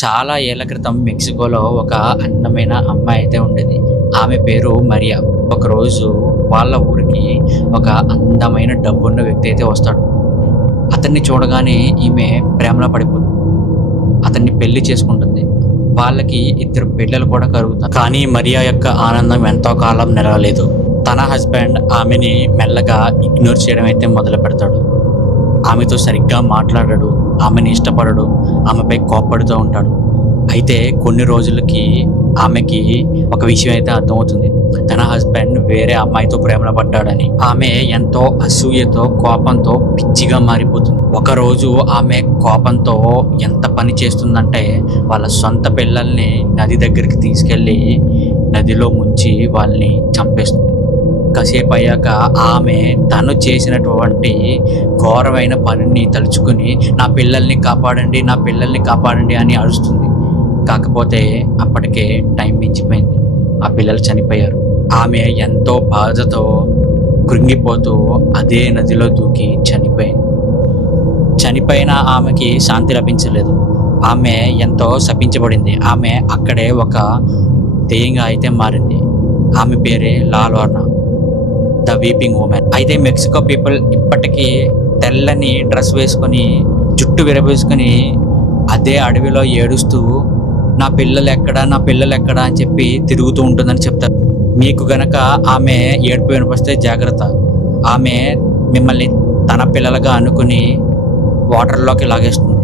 చాలా ఏళ్ల క్రితం మెక్సికోలో ఒక అందమైన అమ్మాయి అయితే ఉండేది. ఆమె పేరు మరియా. ఒకరోజు వాళ్ళ ఊరికి ఒక అందమైన డబ్బున్న వ్యక్తి అయితే వస్తాడు. అతన్ని చూడగానే ఈమె ప్రేమలో పడిపోతుంది. అతన్ని పెళ్లి చేసుకుంటుంది. వాళ్ళకి 2 పిల్లలు కూడా కలుగుతారు. కానీ మరియా యొక్క ఆనందం ఎంతో కాలం నెరవేరలేదు. తన హస్బెండ్ ఆమెని మెల్లగా ఇగ్నోర్ చేయడం అయితే మొదలు పెడతాడు. ఆమెతో సరిగ్గా మాట్లాడడు, ఆమెని ఇష్టపడడు, ఆమెపై కోప్పడుతూ ఉంటాడు. అయితే కొన్ని రోజులకి ఆమెకి ఒక విషయం అయితే అర్థమవుతుంది. తన హస్బెండ్ వేరే అమ్మాయితో ప్రేమలో పడ్డాడని. ఆమె ఎంతో అసూయతో, కోపంతో పిచ్చిగా మారిపోతుంది. ఒకరోజు ఆమె కోపంతో ఎంత పని చేస్తుందంటే వాళ్ళ సొంత పిల్లల్ని నది దగ్గరికి తీసుకెళ్ళి నదిలో ముంచి వాళ్ళని చంపేస్తుంది. కాసేపు అయ్యాక ఆమె తను చేసినటువంటి ఘోరమైన పనిని తలుచుకుని నా పిల్లల్ని కాపాడండి అని అరుస్తుంది. కాకపోతే అప్పటికే టైం మించిపోయింది. ఆ పిల్లలు చనిపోయారు. ఆమె ఎంతో బాధతో కృంగిపోతూ అదే నదిలో దూకి చనిపోయింది. చనిపోయిన ఆమెకి శాంతి లభించలేదు. ఆమె ఎంతో శపించబడింది. ఆమె అక్కడే ఒక దెయ్యంగా అయితే మారింది. ఆమె పేరే లా లోర్నా, ద వీపింగ్ ఉమెన్. అయితే మెక్సికో పీపుల్ ఇప్పటికీ తెల్లని డ్రెస్ వేసుకొని, జుట్టు విరబోసుకొని అదే అడవిలో ఏడుస్తూ నా పిల్లలు ఎక్కడా అని చెప్పి తిరుగుతూ ఉంటుందని చెప్తారు. మీకు గనక ఆమె ఏడుపు వినిపిస్తే జాగ్రత్త. ఆమె మిమ్మల్ని తన పిల్లలుగా అనుకుని వాటర్లోకి లాగేస్తుంది.